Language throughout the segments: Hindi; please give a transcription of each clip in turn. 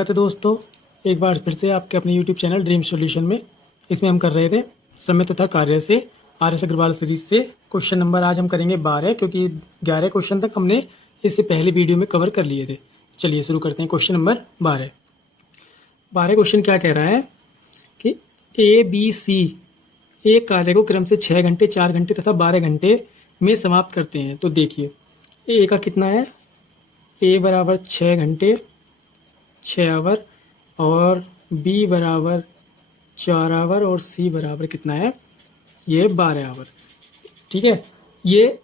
स्वागत है दोस्तों, एक बार फिर से आपके अपने YouTube चैनल ड्रीम सॉल्यूशन में। इसमें हम कर रहे थे समय तथा कार्य से RS अग्रवाल सीरीज से क्वेश्चन नंबर आज हम करेंगे 12, क्योंकि 11 क्वेश्चन तक हमने इससे पहले वीडियो में कवर कर लिए थे। चलिए शुरू करते हैं। क्वेश्चन नंबर 12 क्वेश्चन क्या कह रहा है कि ABC एक कार्य को क्रम से 6 घंटे, 4 घंटे तथा 12 घंटे में समाप्त करते हैं। तो देखिए ए का कितना है, ए बराबर 6 घंटे 6 आवर और बी बराबर 4 आवर और सी बराबर कितना है, ये 12 आवर। ठीक है, ये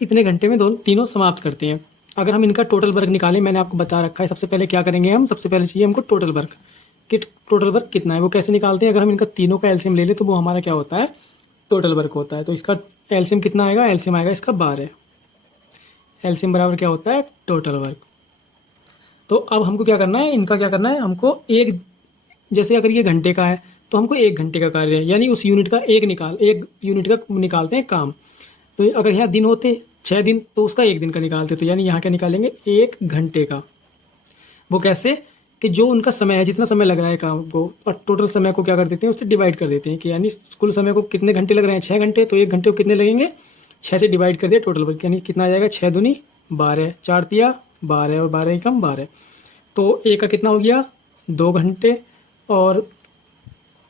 इतने घंटे में तीनों समाप्त करते हैं। अगर हम इनका टोटल वर्क निकालें, मैंने आपको बता रखा है। सबसे पहले क्या करेंगे हम, सबसे पहले चाहिए हमको टोटल वर्क कि टोटल वर्क कितना है, वो कैसे निकालते हैं। अगर हम इनका तीनों का एलसीएम ले लें तो वो हमारा क्या होता है, टोटल वर्क होता है। तो इसका एलसीएम कितना आएगा, एलसीएम आएगा इसका 12। एलसीएम बराबर क्या होता है, टोटल वर्क। तो अब हमको क्या करना है, इनका क्या करना है, हमको एक, जैसे अगर ये घंटे का है तो हमको 1 घंटे का कार्य है, यानी उस यूनिट का एक यूनिट का निकालते हैं काम। तो अगर यहाँ दिन होते 6 दिन तो उसका 1 दिन का निकालते, तो यानी यहाँ क्या निकालेंगे, 1 घंटे का। वो कैसे कि जो उनका समय है, जितना समय लग रहा है काम को, और टोटल समय को क्या कर देते हैं, उससे डिवाइड कर देते हैं कि यानी कुल समय को कितने घंटे लग रहे हैं, 6 घंटे, तो 1 घंटे को कितने लगेंगे, 6 से डिवाइड कर दिया टोटल वर्क, यानी कितना आ जाएगा, 6 दूनी 12, 4 तिया 12 और 12 एकम 12। तो ए का कितना हो गया, 2 घंटे और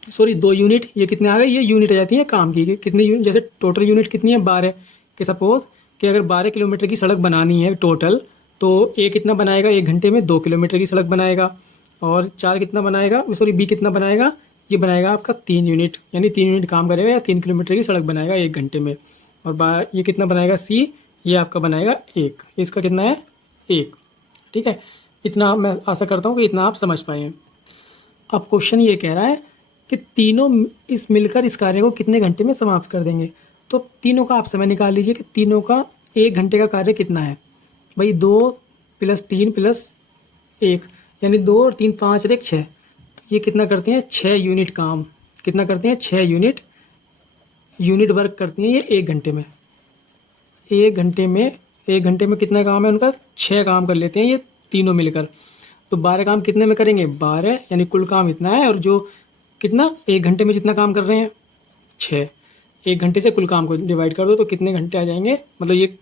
2 यूनिट, ये कितने आ गए, ये यूनिट आ जाती है काम की, कितनी यूनिट, जैसे टोटल यूनिट कितनी है 12, कि सपोज कि अगर 12 किलोमीटर की सड़क बनानी है टोटल, तो ए कितना बनाएगा, 1 घंटे में 2 किलोमीटर की सड़क बनाएगा। और 4 कितना बनाएगा, बी कितना बनाएगा, ये बनाएगा आपका 3 यूनिट, यानी 3 यूनिट काम करेगा या 3 किलोमीटर की सड़क बनाएगा 1 घंटे में। और ये कितना बनाएगा, सी, ये आपका बनाएगा 1, इसका कितना है 1। ठीक है, इतना मैं आशा करता हूँ कि इतना आप समझ पाए हैं। अब क्वेश्चन ये कह रहा है कि तीनों इस मिलकर इस कार्य को कितने घंटे में समाप्त कर देंगे। तो तीनों का आप समय निकाल लीजिए कि तीनों का 1 घंटे का कार्य कितना है। भाई 2 + 3 + 1, यानी 2 और 3 5 और 1 6, तो ये कितना करते हैं, 6 यूनिट काम। कितना करते हैं, 6 यूनिट वर्क करती हैं ये 1 घंटे में। 1 घंटे में कितना काम है उनका, 6 काम कर लेते हैं ये तीनों मिलकर। तो 12 काम कितने में करेंगे, 12, यानी कुल काम इतना है। और जो कितना 1 घंटे में जितना काम कर रहे हैं 6, 1 घंटे से कुल काम को डिवाइड कर दो तो कितने घंटे आ जाएंगे, मतलब ये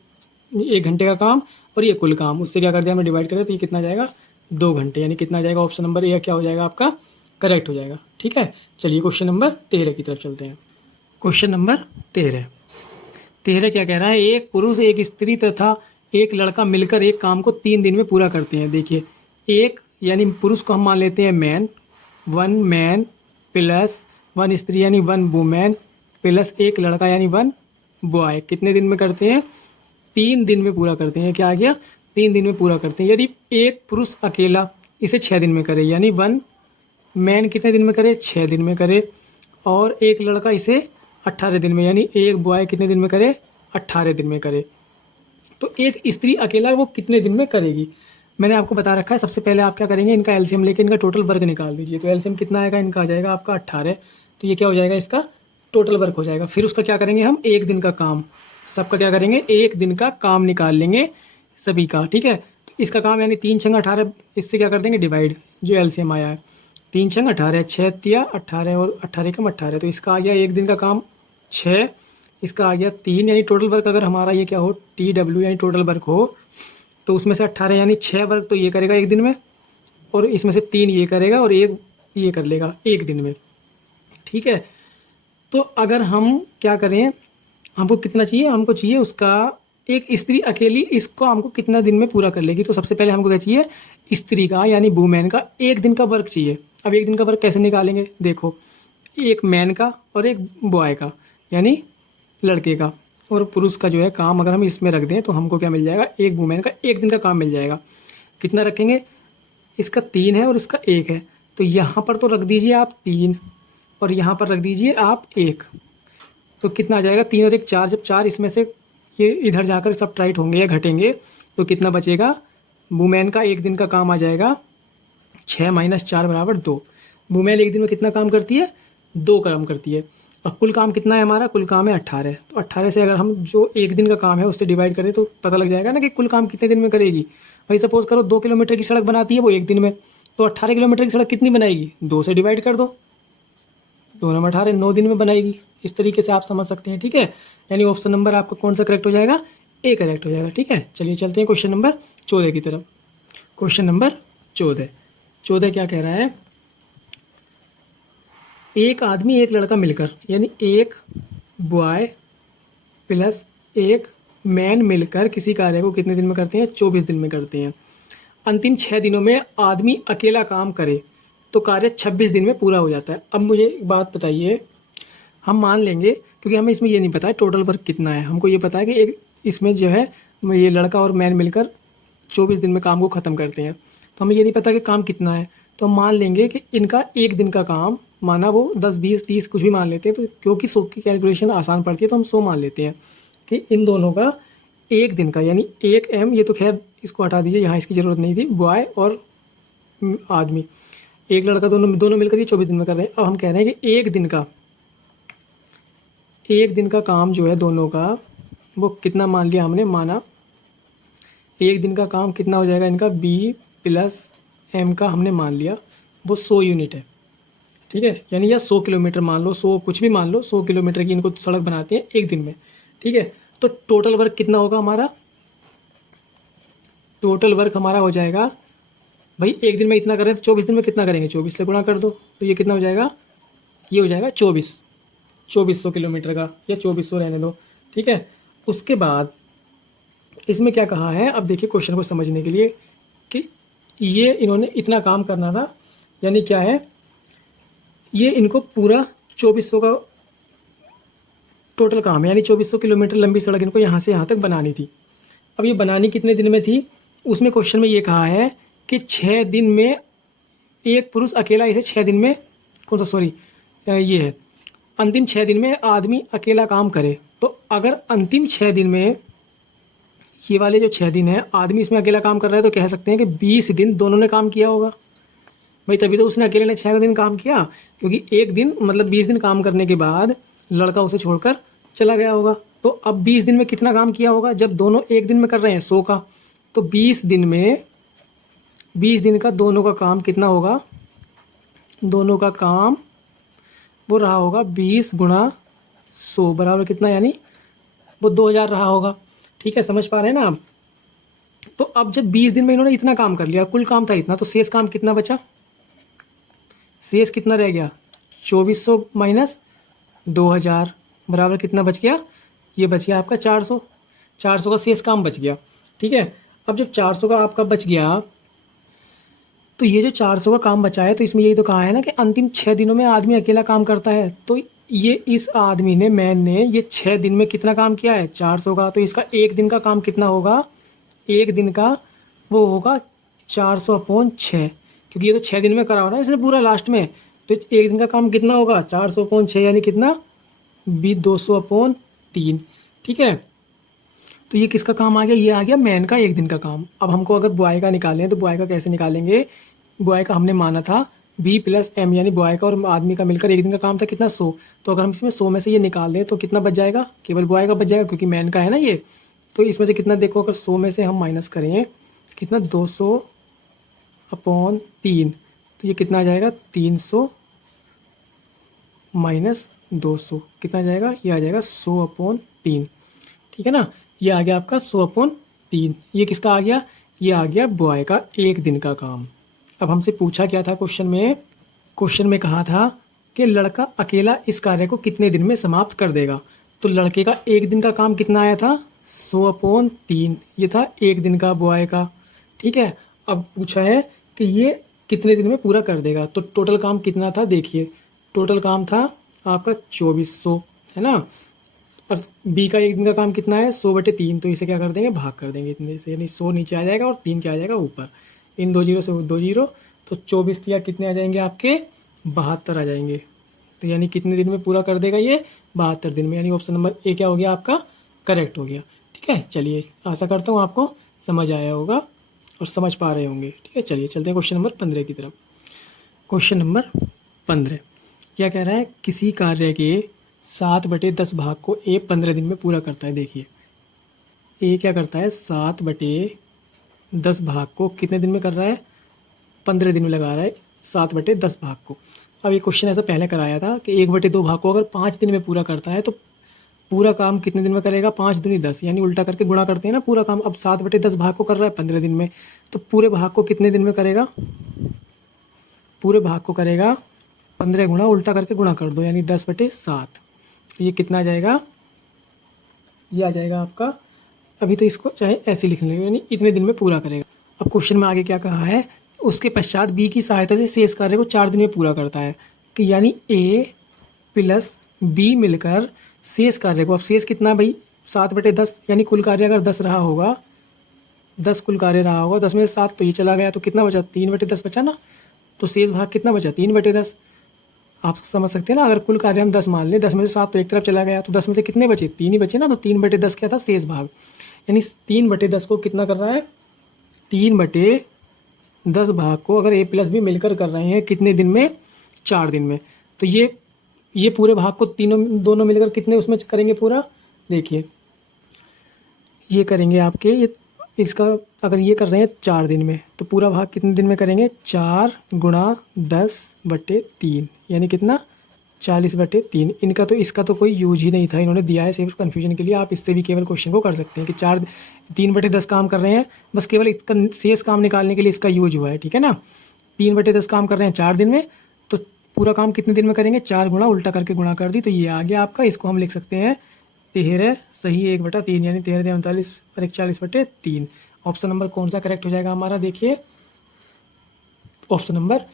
1 घंटे का काम और ये कुल काम, उससे क्या कर दिया हमने, डिवाइड कर दिया, तो ये कितना आ जाएगा, 2 घंटे, यानी कितना आ जाएगा, ऑप्शन नंबर ए क्या हो जाएगा आपका, करेक्ट हो जाएगा। ठीक है, चलिए क्वेश्चन नंबर 13 की तरफ चलते हैं। क्वेश्चन नंबर 13 क्या कह रहा है, एक पुरुष, एक स्त्री तथा एक लड़का मिलकर एक काम को 3 दिन में पूरा करते हैं। देखिए एक, यानी पुरुष को हम मान लेते हैं मैन, 1 मैन प्लस 1 स्त्री यानी 1 वुमेन प्लस 1 लड़का यानी 1 बॉय, कितने दिन में करते हैं, 3 दिन में पूरा करते हैं। क्या आ गया, 3 दिन में पूरा करते हैं। यदि एक पुरुष अकेला इसे 6 दिन में करे, यानी 1 मैन कितने दिन में करे, 6 दिन में करे, और एक लड़का इसे 18 दिन में, यानी एक बॉय कितने दिन में करे, 18 दिन में करे। तो एक स्त्री अकेला वो कितने दिन में करेगी, मैंने आपको बता रखा है। सबसे पहले आप क्या करेंगे, इनका एलसीएम लेके इनका टोटल वर्क निकाल दीजिए। तो एलसीएम कितना आएगा, इनका आ जाएगा आपका 18, तो ये क्या हो जाएगा, इसका टोटल वर्क हो जाएगा। फिर उसका क्या करेंगे हम, 1 दिन का काम, सबका क्या करेंगे, 1 दिन का काम निकाल लेंगे सभी का। ठीक है, तो इसका काम यानी 3 × 18, इससे क्या कर देंगे डिवाइड, जो एलसीएम आया है 3 × 18, 6 तिया 18 और 18 कम 18, तो इसका आ गया 1 दिन का काम 6, इसका आ गया 3, यानी टोटल वर्क अगर हमारा ये क्या हो, TW यानी टोटल वर्क हो, तो उसमें से 18 यानी 6 वर्क तो ये करेगा 1 दिन में, और इसमें से 3 ये करेगा और 1 ये कर लेगा 1 दिन में। ठीक है, तो अगर हम क्या करें, हमको कितना चाहिए, हमको चाहिए उसका, एक स्त्री अकेली इसको हमको कितना दिन में पूरा कर लेगी। तो सबसे पहले हमको क्या चाहिए, स्त्री का यानी वुमेन का 1 दिन का वर्क चाहिए। अब 1 दिन का वर्क कैसे निकालेंगे, देखो एक मैन का और एक बॉय का यानी लड़के का, और पुरुष का जो है काम अगर हम इसमें रख दें तो हमको क्या मिल जाएगा, एक वुमेन का 1 दिन का काम मिल जाएगा। कितना रखेंगे, इसका 3 है और इसका 1 है, तो यहाँ पर तो रख दीजिए आप 3 और यहाँ पर रख दीजिए आप 1, तो कितना आ जाएगा, 3 और 1 4, जब 4 इसमें से ये इधर जाकर सब टाइट होंगे या घटेंगे तो कितना बचेगा, वुमेन का 1 दिन का काम आ जाएगा 6 - 4 = 2। वुमेन 1 दिन में कितना काम करती है, 2 काम करती है। और कुल काम कितना है हमारा, कुल काम है 18, तो 18 से अगर हम जो 1 दिन का काम है उससे डिवाइड करें तो पता लग जाएगा ना कि कुल काम कितने दिन में करेगी। भाई सपोज करो 2 किलोमीटर की सड़क बनाती है वो 1 दिन में, तो 18 किलोमीटर की सड़क कितनी बनाएगी, 2 से डिवाइड कर दो, 2 नंबर 18, 9 दिन में बनाएगी। इस तरीके से आप समझ सकते हैं, ठीक है। यानी ऑप्शन नंबर आपका कौन सा करेक्ट हो जाएगा, ए करेक्ट हो जाएगा, ठीक है। चलिए चलते हैं क्वेश्चन नंबर 14 की तरफ। क्वेश्चन नंबर 14 क्या कह रहा है, एक आदमी एक लड़का मिलकर, यानी एक बॉय प्लस एक मैन मिलकर किसी कार्य को कितने दिन में करते हैं, 24 दिन में करते हैं। अंतिम 6 दिनों में आदमी अकेला काम करे तो कार्य 26 दिन में पूरा हो जाता है। अब मुझे एक बात बताइए, हम मान लेंगे, क्योंकि हमें इसमें ये नहीं पता है टोटल वर्क कितना है, हमको ये पता है कि एक इसमें जो है ये लड़का और मैन मिलकर 24 दिन में काम को ख़त्म करते हैं, तो हमें ये नहीं पता कि काम कितना है। तो हम मान लेंगे कि इनका एक दिन का काम, माना वो 10 20 30 कुछ भी मान लेते हैं, तो क्योंकि 100 की कैलकुलेशन आसान पड़ती है तो हम 100 मान लेते हैं कि इन दोनों का एक दिन का, यानी एक एम, ये तो खैर इसको हटा दीजिए, यहाँ इसकी ज़रूरत नहीं थी, बॉय और आदमी, एक लड़का, दोनों मिलकर ये 24 दिन में कर रहे हैं। अब हम कह रहे हैं कि एक दिन का काम जो है दोनों का, वो कितना मान लिया हमने, माना एक दिन का काम कितना हो जाएगा इनका, बी प्लस एम का हमने मान लिया, वो 100 यूनिट है, ठीक है। यानी या 100 किलोमीटर मान लो, 100 कुछ भी मान लो, 100 किलोमीटर की इनको सड़क बनाते हैं एक दिन में, ठीक है। तो टोटल वर्क कितना होगा हमारा, टोटल वर्क हमारा हो जाएगा, भाई एक दिन में इतना कर रहे हैं तो 24 दिन में कितना करेंगे, 24 से गुणा कर दो, तो ये कितना हो जाएगा, ये हो जाएगा 2400 किलोमीटर का, या 2400 रहने दो, ठीक है। उसके बाद इसमें क्या कहा है, अब देखिए क्वेश्चन को समझने के लिए कि ये इन्होंने इतना काम करना था, यानी क्या है, ये इनको पूरा 2400 का टोटल काम है, यानी 2400 किलोमीटर लंबी सड़क इनको यहाँ से यहाँ तक बनानी थी। अब ये बनानी कितने दिन में थी, उसमें क्वेश्चन में ये कहा है कि 6 दिन में एक पुरुष अकेला इसे 6 दिन में, कौन सा, सॉरी ये है, अंतिम 6 दिन में आदमी अकेला काम करे। तो अगर अंतिम 6 दिन में, ये वाले जो 6 दिन है आदमी इसमें अकेला काम कर रहा है, तो कह सकते हैं कि 20 दिन दोनों ने काम किया होगा, भाई तभी तो उसने अकेले ने 6 दिन काम किया, क्योंकि एक दिन मतलब 20 दिन काम करने के बाद लड़का उसे छोड़कर चला गया होगा। तो अब 20 दिन में कितना काम किया होगा, जब दोनों एक दिन में कर रहे हैं 100 का, तो 20 दिन का दोनों का काम कितना होगा, दोनों का काम वो रहा होगा 20 गुणा 100 बराबर कितना, यानी वो 2000 रहा होगा, ठीक है। समझ पा रहे हैं ना आप। तो अब जब 20 दिन में इन्होंने इतना काम कर लिया, कुल काम था इतना, तो शेष काम कितना बचा, शेष कितना रह गया, 2400 माइनस 2000 बराबर कितना बच गया, ये बच गया आपका 400 का शेष काम बच गया, ठीक है। अब जब 400 का आपका बच गया, तो ये जो 400 का काम बचा है, तो इसमें यही तो कहा है ना कि अंतिम 6 दिनों में आदमी अकेला काम करता है, तो ये इस आदमी ने, मैन ने, ये 6 दिन में कितना काम किया है, 400 का, तो इसका एक दिन का काम कितना होगा, एक दिन का वो होगा 400/6, क्योंकि ये तो 6 दिन में करा हो ना इसने पूरा लास्ट में, तो एक दिन का काम कितना होगा 400/6, यानी कितना 200/3, ठीक है। तो ये किसका काम आ गया, ये आ गया मैन का एक दिन का काम। अब हमको अगर बॉय का निकालें, तो बॉय का कैसे निकालेंगे, बॉय का हमने माना था बी प्लस एम, यानी बॉय का और आदमी का मिलकर एक दिन का काम था कितना 100, तो अगर हम इसमें 100 में से ये निकाल दें तो कितना बच जाएगा, केवल बॉय का बच जाएगा, क्योंकि मैन का है ना ये। तो इसमें से कितना, देखो अगर 100 में से हम माइनस करें कितना, 200/3, तो ये कितना आ जाएगा, 300 माइनस 200 कितना आ जाएगा, ये आ जाएगा 100/3, ठीक है ना। ये आ गया आपका 100/3, ये किसका आ गया, ये आ गया बॉय का एक दिन का काम। अब हमसे पूछा क्या था क्वेश्चन में कहा था कि लड़का अकेला इस कार्य को कितने दिन में समाप्त कर देगा। तो लड़के का एक दिन का काम कितना आया था, 100/3, ये था एक दिन का बॉय का, ठीक है। अब पूछा है कि ये कितने दिन में पूरा कर देगा, तो टोटल काम कितना था, देखिए टोटल काम था आपका 2400, है ना। और बी का एक दिन का काम कितना है, 100/3, तो इसे क्या कर देंगे, भाग कर देंगे इतने से, यानी 100 नीचे आ जाएगा और 3 क्या आ जाएगा ऊपर, इन 2 जीरो से 2 जीरो, तो 24 या कितने आ जाएंगे आपके 72 आ जाएंगे। तो यानी कितने दिन में पूरा कर देगा ये, 72 दिन में, यानी ऑप्शन नंबर ए क्या हो गया आपका, करेक्ट हो गया, ठीक है। चलिए आशा करता हूँ आपको समझ आया होगा और समझ पा रहे होंगे, ठीक है। चलिए चलते हैं क्वेश्चन नंबर 15 की तरफ। क्वेश्चन नंबर 15 क्या कह रहा है, किसी कार्य के 7/10 भाग को ए 15 दिन में पूरा करता है। देखिए ए क्या करता है, 7/10 भाग को कितने दिन में कर रहा है, 15 दिन में लगा रहा है 7/10 भाग को। अब ये क्वेश्चन ऐसा पहले कराया था कि 1/2 भाग को अगर 5 दिन में पूरा करता है तो पूरा काम कितने दिन में करेगा, 5 दूनी 10, यानी उल्टा करके गुणा करते हैं ना पूरा काम। अब 7/10 भाग को कर रहा है 15 दिन में, तो पूरे भाग को कितने दिन में करेगा, पूरे भाग को करेगा 15 गुणा, उल्टा करके गुणा कर दो यानी 10/7। ये कितना आ जाएगा, ये आ जाएगा आपका, अभी तो इसको चाहे ऐसे लिख लेंगे यानी इतने दिन में पूरा करेगा। अब क्वेश्चन में आगे क्या कहा है, उसके पश्चात बी की सहायता से शेष कार्य को 4 दिन में पूरा करता है, कि यानी ए प्लस बी मिलकर शेष कार्य को, अब शेष कितना भाई 7/10, यानी कुल कार्य अगर 10 रहा होगा, 10 कुल कार्य रहा होगा, 10 में से 7 तो ये चला गया, तो कितना बचा, 3/10 बचा ना, तो शेष भाग कितना बचा 3/10। आप समझ सकते हैं ना, अगर कुल कार्य हम 10 मान लें, 10 में से 7 तो एक तरफ चला गया, तो 10 में से कितने बचे, 3 ही बचे ना, तो 3/10 क्या था, शेष भाग। यानी 3/10 को कितना कर रहा है, 3/10 भाग को अगर ए प्लस बी मिलकर कर रहे हैं कितने दिन में, 4 दिन में। तो ये पूरे भाग को दोनों मिलकर कितने उसमें करेंगे पूरा, देखिए ये करेंगे आपके, ये इसका अगर ये कर रहे हैं 4 दिन में, तो पूरा भाग कितने दिन में करेंगे, 4 गुणा 10/3, यानी कितना 40/3। इनका तो इसका तो कोई यूज ही नहीं था, इन्होंने दिया है सिर्फ कन्फ्यूजन के लिए। आप इससे भी केवल क्वेश्चन को कर सकते हैं कि 3/10 काम कर रहे हैं, बस केवल इसका शेष काम निकालने के लिए इसका यूज हुआ है, ठीक है ना। 3/10 काम कर रहे हैं 4 दिन में, तो पूरा काम कितने दिन में करेंगे, 4 गुणा, उल्टा करके गुणा कर दी, तो ये आ गया आपका। इसको हम लिख सकते हैं 13 सही 1/3, यानी 13 39 और 41/3। ऑप्शन नंबर कौन सा करेक्ट हो जाएगा हमारा, देखिए ऑप्शन नंबर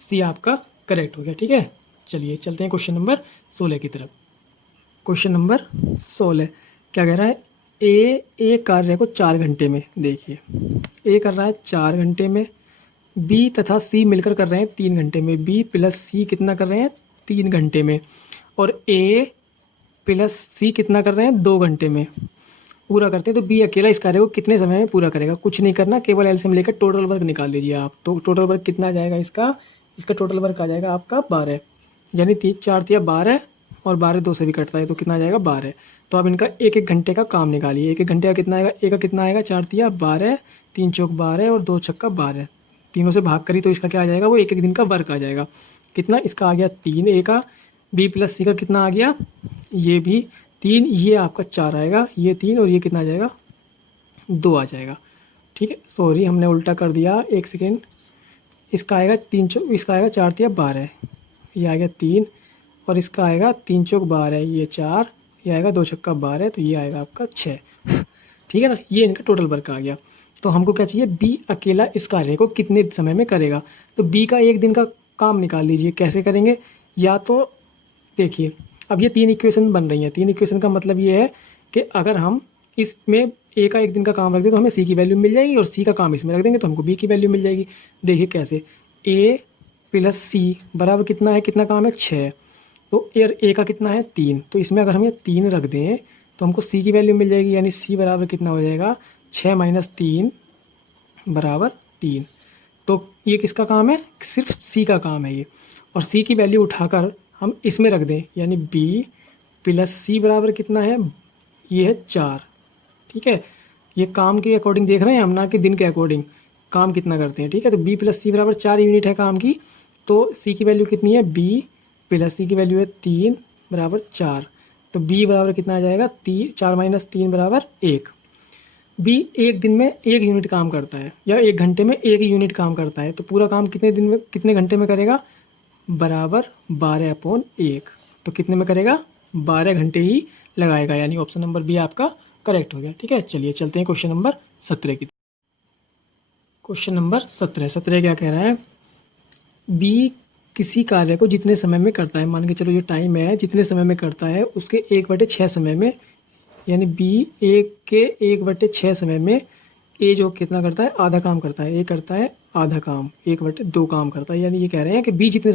सी आपका करेक्ट हो गया, ठीक है। चलिए चलते हैं क्वेश्चन नंबर 16 की तरफ। क्वेश्चन नंबर 16 क्या कह रहा है, ए कार्य को 4 घंटे में, देखिए ए कर रहा है 4 घंटे में, बी तथा सी मिलकर कर रहे हैं 3 घंटे में, बी प्लस सी कितना कर रहे हैं 3 घंटे में, और ए प्लस सी कितना कर रहे हैं 2 घंटे में पूरा करते हैं। तो बी अकेला इस कार्य को कितने समय में पूरा करेगा, कुछ नहीं करना, केवल एलसीएम लेकर टोटल वर्क निकाल लीजिए आप। तो टोटल वर्क कितना आ जाएगा इसका टोटल वर्क आ जाएगा आपका 12, यानी 3 4 तिया 12 और 12 2 से भी कटता है, तो कितना आ जाएगा 12। तो अब इनका 1 घंटे का काम निकालिए, 1 घंटे का कितना आएगा, एक का कितना आएगा 4 तिया 12, 3 चौक 12 और 2 छक्का 12, तीनों से भाग करी तो इसका क्या आ जाएगा, वो 1 दिन का वर्क आ जाएगा। कितना इसका आ गया 3 ए का, बी प्लस सी का कितना आ गया, ये भी 3, ये आपका 4 आएगा, ये 3 और ये कितना आ जाएगा 2 आ जाएगा, ठीक है। सॉरी हमने उल्टा कर दिया, 1 सेकेंड। इसका आएगा इसका आएगा 4 तिया 12, ये आएगा 3 और इसका आएगा 3 चौक 12, ये 4, ये आएगा 2 छक्का 12, तो ये आएगा आपका 6, ठीक है ना। ये इनका टोटल वर्क आ गया। तो हमको क्या चाहिए, बी अकेला इस कार्य को कितने समय में करेगा। तो बी का 1 दिन का काम निकाल लीजिए, कैसे करेंगे, या तो देखिए अब ये 3 इक्वेशन बन रही हैं, 3 इक्वेशन का मतलब ये है कि अगर हम इसमें ए का 1 दिन का काम रख दें तो हमें सी की वैल्यू मिल जाएगी, और सी का काम इसमें रख देंगे तो हमको बी की वैल्यू मिल जाएगी। देखिए कैसे, ए प्लस सी बराबर कितना है, कितना काम है 6, तो ए का कितना है 3, तो इसमें अगर हम ये 3 रख दें तो हमको सी की वैल्यू मिल जाएगी, यानी सी बराबर कितना हो जाएगा 6 - 3 बराबर 3। तो ये किसका काम है, सिर्फ सी का काम है ये, और सी की वैल्यू उठाकर हम इसमें रख दें, यानी बी प्लस सी बराबर कितना है, ये है 4, ठीक है। ये काम के अकॉर्डिंग देख रहे हैं हम, ना कि दिन के अकॉर्डिंग काम कितना करते हैं, ठीक है। तो बी प्लस सी बराबर 4 यूनिट है काम की, तो सी की वैल्यू कितनी है, बी प्लस सी की वैल्यू है 3 बराबर 4, तो बी बराबर कितना आ जाएगा 4 - 3 बराबर 1। बी 1 दिन में 1 यूनिट काम करता है, या 1 घंटे में 1 यूनिट काम करता है, तो पूरा काम कितने दिन में कितने घंटे में करेगा, बराबर 12/1, तो कितने में करेगा 12 घंटे ही लगाएगा, यानी ऑप्शन नंबर बी आपका करेक्ट हो गया, ठीक है। चलिए चलते हैं क्वेश्चन नंबर 17 की। क्वेश्चन नंबर 17 क्या कह रहा है, बी किसी कार्य को जितने समय में करता है, मान के चलो ये टाइम है, जितने समय में करता है उसके 1/6 समय में, यानी बी 1/6 समय में ए जो कितना करता है, आधा काम करता है, ए करता है आधा काम, 1/2 काम करता है। यानी ये कह रहे हैं कि बी जितने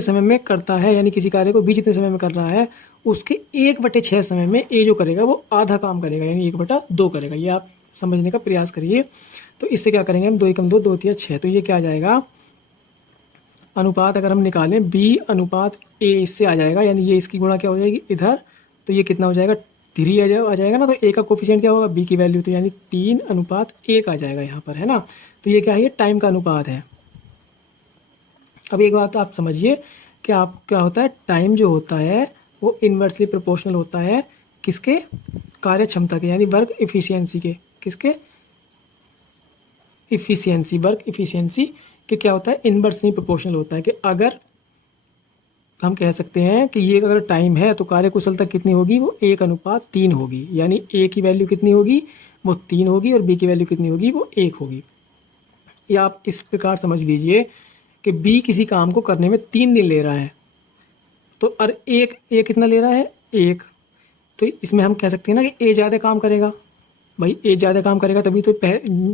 समय में करता है, यानी किसी कार्य को बी जितने समय में कर रहा है उसके 1/6 समय में ए जो करेगा वो आधा काम करेगा, यानी 1/2 करेगा। ये आप समझने का प्रयास करिए। तो इससे क्या करेंगे हम, 2 × 2 2 × 6, तो ये क्या आ जाएगा, अनुपात अगर हम निकालें बी अनुपात ए, इससे आ जाएगा, यानी ये इसकी गुणा क्या हो जाएगी इधर, तो ये कितना हो जाएगा 3 आ जाएगा ना, तो ए का कोफिशिएंट क्या होगा, बी की वैल्यू, तो यानी 3:1 आ जाएगा यहाँ पर, है ना। तो ये क्या है, ये टाइम का अनुपात है। अब एक बात आप समझिए कि आप क्या होता है, टाइम जो होता है वो इन्वर्सली प्रोपोर्शनल होता है किसके, कार्य क्षमता के, यानी वर्क इफिशियंसी के, किसके, इफिशियंसी, वर्क इफिशियंसी के क्या होता है, इन्वर्सली प्रोपोर्शनल होता है। कि अगर हम कह सकते हैं कि ये अगर टाइम है तो कार्य कुशलता कितनी होगी, वो 1:3 होगी, यानी ए की वैल्यू कितनी होगी, वो 3 होगी, और बी की वैल्यू कितनी होगी, वो 1 होगी। या आप इस प्रकार समझ लीजिए कि बी किसी काम को करने में 3 दिन ले रहा है, तो और एक ए कितना ले रहा है, 1। तो इसमें हम कह सकते हैं ना कि ए ज़्यादा काम करेगा, भाई ए ज़्यादा काम करेगा तभी तो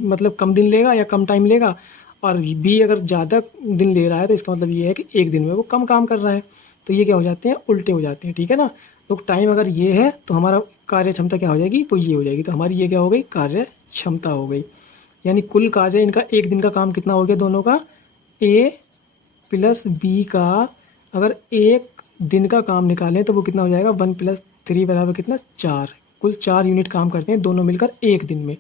मतलब कम दिन लेगा या कम टाइम लेगा, और बी अगर ज़्यादा दिन ले रहा है तो इसका मतलब ये है कि एक दिन में वो कम काम कर रहा है। तो ये क्या हो जाते हैं, उल्टे हो जाते हैं, ठीक है ना। तो टाइम अगर ये है तो हमारा कार्य क्षमता क्या हो जाएगी, वो ये हो जाएगी। तो हमारी ये क्या हो गई, कार्य क्षमता हो गई। यानी कुल कार्य इनका एक दिन का काम कितना हो गया दोनों का, ए प्लस बी का अगर एक दिन का काम निकालें तो वो कितना हो जाएगा, 1+3 बराबर कितना, 4। कुल 4 यूनिट काम करते हैं दोनों मिलकर एक दिन में।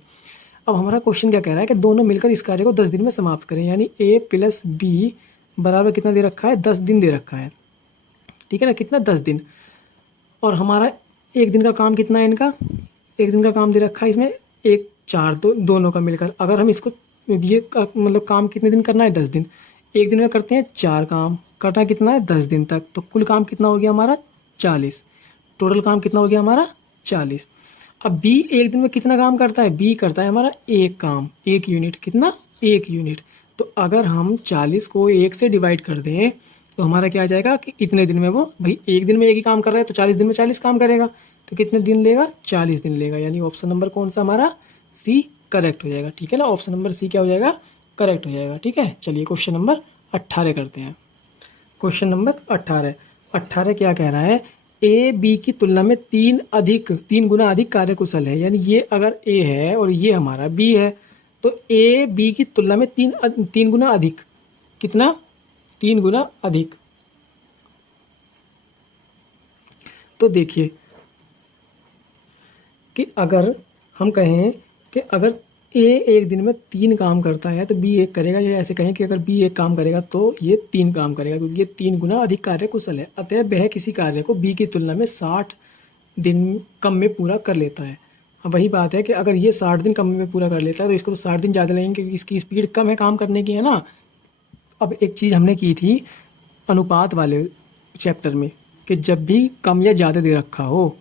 अब हमारा क्वेश्चन क्या कह रहा है कि दोनों मिलकर इस कार्य को 10 दिन में समाप्त करें, यानी ए प्लस बी बराबर कितना दे रखा है, 10 दिन दे रखा है, ठीक है ना, कितना, 10 दिन। और हमारा एक दिन का काम कितना है इनका, एक दिन का काम दे रखा है इसमें 1, 4, दोनों का मिलकर। अगर हम इसको ये मतलब काम कितने दिन करना है, 10 दिन। एक दिन में करते हैं 4 काम, करना कितना है, 10 दिन तक। तो कुल काम कितना हो गया हमारा, 40। टोटल काम कितना हो गया हमारा, 40। अब बी एक दिन में कितना काम करता है, बी करता है हमारा एक काम, 1 यूनिट, कितना, 1 यूनिट। तो अगर हम 40 को 1 से डिवाइड कर दें तो हमारा क्या आ जाएगा कि इतने दिन में वो, भाई एक दिन में एक ही काम कर रहा है तो 40 दिन में 40 काम करेगा, तो कितने दिन लेगा, 40 दिन लेगा। यानी ऑप्शन नंबर कौन सा हमारा, सी करेक्ट हो जाएगा, ठीक है ना। ऑप्शन नंबर सी क्या हो जाएगा, करेक्ट हो जाएगा, ठीक है। चलिए क्वेश्चन नंबर 18 करते हैं। क्वेश्चन नंबर 18 क्या कह रहा है, ए बी की तुलना में 3 गुना अधिक कार्यकुशल है। यानी ये अगर ए है और ये हमारा बी है, तो ए बी की तुलना में 3 गुना अधिक, कितना, 3 गुना अधिक। तो देखिए कि अगर हम कहें कि अगर ए एक दिन में 3 काम करता है तो बी 1 करेगा, या ऐसे कहें कि अगर बी 1 काम करेगा तो ये 3 काम करेगा, क्योंकि ये 3 गुना अधिक कार्य कुशल है। अतः वह किसी कार्य को बी की तुलना में 60 दिन कम में पूरा कर लेता है। अब वही बात है कि अगर ये 60 दिन कम में पूरा कर लेता है तो इसको तो 60 दिन ज़्यादा लगेंगे, क्योंकि इसकी स्पीड कम है काम करने की, है ना। अब एक चीज़ हमने की थी अनुपात वाले चैप्टर में कि जब भी कम या ज़्यादा दे रखा हो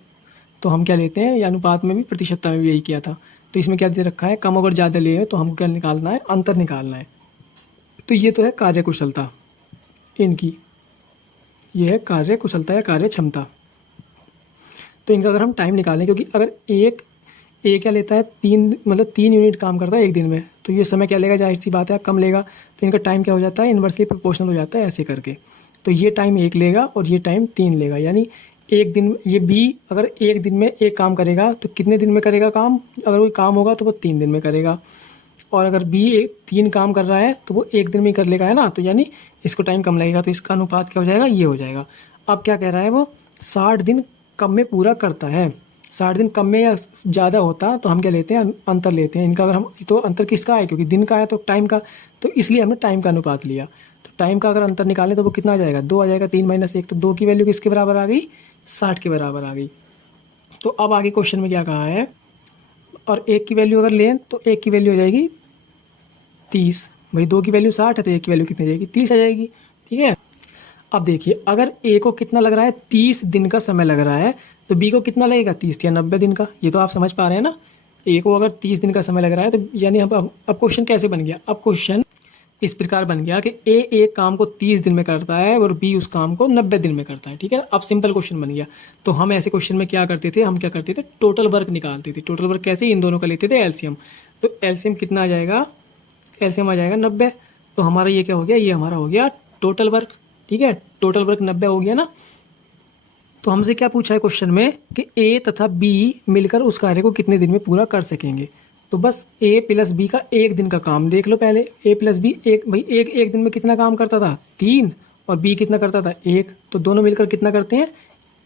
तो हम क्या लेते हैं, या अनुपात में भी प्रतिशतता में भी यही किया था। तो इसमें क्या दे रखा है, कम अगर ज़्यादा लिए तो हमको क्या निकालना है, अंतर निकालना है। तो ये तो है कार्य कुशलता इनकी, ये है कार्य कुशलता या कार्य क्षमता। तो इनका अगर हम टाइम निकालें, क्योंकि अगर ए क्या लेता है, 3 यूनिट काम करता है एक दिन में, तो ये समय क्या लेगा, जाहिर सी बात है कम लेगा। तो इनका टाइम क्या हो जाता है, इन्वर्सली प्रोपोर्शनल हो जाता है ऐसे करके। तो ये टाइम 1 लेगा और ये टाइम 3 लेगा। यानी एक दिन, ये बी अगर एक दिन में एक काम करेगा तो कितने दिन में करेगा काम, अगर कोई काम होगा तो वो 3 दिन में करेगा। और अगर बी 3 काम कर रहा है तो वो एक दिन में ही कर लेगा, है ना। तो यानी इसको टाइम कम लगेगा, तो इसका अनुपात क्या हो जाएगा, ये हो जाएगा। अब क्या कह रहा है, वो 60 दिन कम में पूरा करता है। 60 दिन कम में या ज़्यादा होता तो हम क्या लेते हैं, अंतर लेते हैं इनका। अगर हम, तो अंतर किसका है, क्योंकि दिन का है तो टाइम का, तो इसलिए हमने टाइम का अनुपात लिया। तो टाइम का अगर अंतर निकालें तो वो कितना आ जाएगा, 2 आ जाएगा। 3 - 1, तो 2 की वैल्यू किसके बराबर आ गई, 60 के बराबर आ गई। तो अब आगे क्वेश्चन में क्या कहा है, और 1 की वैल्यू अगर लें तो 1 की वैल्यू हो जाएगी 30। भाई 2 की वैल्यू 60 है तो 1 की वैल्यू कितनी आ जाएगी, 30 आ जाएगी, ठीक है। अब देखिए अगर ए को कितना लग रहा है, 30 दिन का समय लग रहा है, तो बी को कितना लगेगा, 30 या 90 दिन का। ये तो आप समझ पा रहे हैं ना। ए को अगर 30 दिन का समय लग रहा है तो यानी अब क्वेश्चन कैसे बन गया, अब क्वेश्चन इस प्रकार बन गया कि ए एक काम को 30 दिन में करता है और बी उस काम को 90 दिन में करता है, ठीक है। अब सिंपल क्वेश्चन बन गया। तो हम ऐसे क्वेश्चन में क्या करते थे, हम क्या करते थे, टोटल वर्क निकालते थे। टोटल वर्क कैसे, इन दोनों का लेते थे एलसीएम। तो एलसीएम कितना आ जाएगा, एलसीएम आ जाएगा 90। तो हमारा ये क्या हो गया, ये हमारा हो गया टोटल वर्क, ठीक है। टोटल वर्क 90 हो गया ना। तो हमसे क्या पूछा है क्वेश्चन में कि ए तथा बी मिलकर उस कार्य को कितने दिन में पूरा कर सकेंगे। तो बस ए प्लस बी का एक दिन का काम देख लो पहले। ए प्लस बी भाई एक दिन में कितना काम करता था, 3, और बी कितना करता था, 1। तो दोनों मिलकर कितना करते हैं,